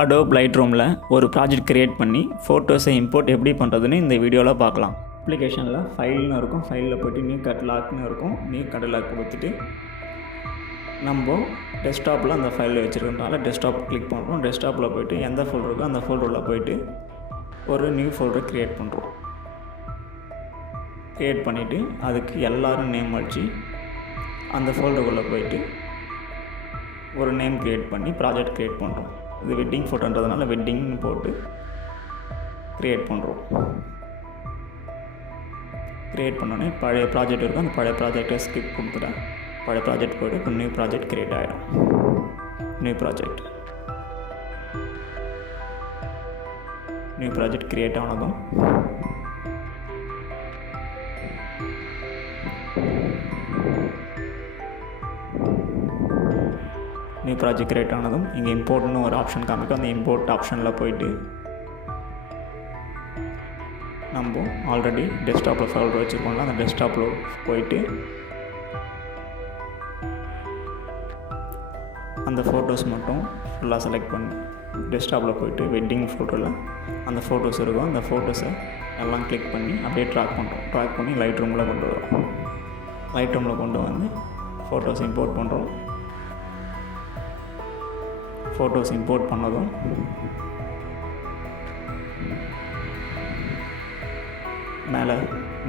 Adobe லைட்ரூமில் ஒரு project create பண்ணி ஃபோட்டோஸை import எப்படி பண்ணுறதுன்னு இந்த வீடியோவில் பார்க்கலாம். அப்ளிகேஷனில் ஃபைல்னு இருக்கும், ஃபைலில் போய்ட்டு நியூ கட்லாக்னு இருக்கும், நியூ கட்லாக் கொடுத்துட்டு நம்ம டெஸ்க்டாப்பில் அந்த ஃபைலில் வச்சுருக்கனால டெஸ்க்டாப் கிளிக் பண்ணுறோம். டெஸ்க்டாப்பில் போய்ட்டு எந்த ஃபோல்டர் இருக்கோ அந்த ஃபோல்டரில் போய்ட்டு ஒரு நியூ ஃபோல்டர் க்ரியேட் பண்ணுறோம். க்ரியேட் பண்ணிவிட்டு அதுக்கு எல்லோரும் நேம் வச்சு அந்த ஃபோல்டருக்குள்ளே போய்ட்டு ஒரு நேம் க்ரியேட் பண்ணி ப்ராஜெக்ட் க்ரியேட் பண்ணுறோம். இது வெட்டிங் ஃபோட்டோன்றதுனால வெட்டிங்னு போட்டு க்ரியேட் பண்ணுறோம். க்ரியேட் பண்ணோன்னே பழைய ப்ராஜெக்ட் இருக்கும், அந்த பழைய ப்ராஜெக்டை ஸ்கிப் கொடுத்துட்டேன். பழைய ப்ராஜெக்ட் போய்ட்டு இப்போ நியூ ப்ராஜெக்ட் க்ரியேட் ஆகிடும். நியூ ப்ராஜெக்ட் க்ரியேட் ஆனதும் நியூ ப்ராஜெக்ட் க்ரியேட் ஆனதும் இங்கே இம்போர்ட்னு ஒரு ஆப்ஷன் காமிக்கும். அந்த இம்போர்ட் ஆப்ஷனில் போயிட்டு நம்ம ஆல்ரெடி டெஸ்க்டாப்பில் ஃபோல்டர் வச்சுருக்கோம்ல, அந்த டெஸ்க்டாப்பில் போயிட்டு அந்த ஃபோட்டோஸ் மட்டும் ஃபுல்லாக செலக்ட் பண்ணி டெஸ்க்டாப்பில் போயிட்டு வெட்டிங் ஃபோட்டோவில் அந்த ஃபோட்டோஸ் இருக்கும், அந்த ஃபோட்டோஸை எல்லாம் கிளிக் பண்ணி அப்படியே ட்ராக் பண்ணுறோம். ட்ராக் பண்ணி லைட்ரூமில் கொண்டு வரோம். லைட்ரூமில் கொண்டு வந்து ஃபோட்டோஸ் இம்போர்ட் பண்ணுறோம். ஃபோட்டோஸ் இம்போர்ட் பண்ணதும்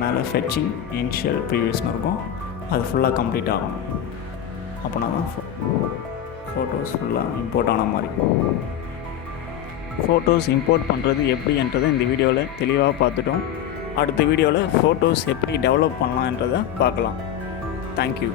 மேலே ஃபெட்சிங் இனிஷியல் ப்ரீவியஸ்னு இருக்கும், அது ஃபுல்லாக கம்ப்ளீட் ஆகணும். அப்படின்னா தான் ஃபோட்டோஸ் ஃபுல்லாக இம்போர்ட் ஆன மாதிரி. ஃபோட்டோஸ் இம்போர்ட் பண்ணுறது எப்படின்றதை இந்த வீடியோவில் தெளிவாக பார்த்துட்டோம். அடுத்த வீடியோவில் ஃபோட்டோஸ் எப்படி டெவலப் பண்ணலான்றதை பார்க்கலாம். தேங்க்யூ.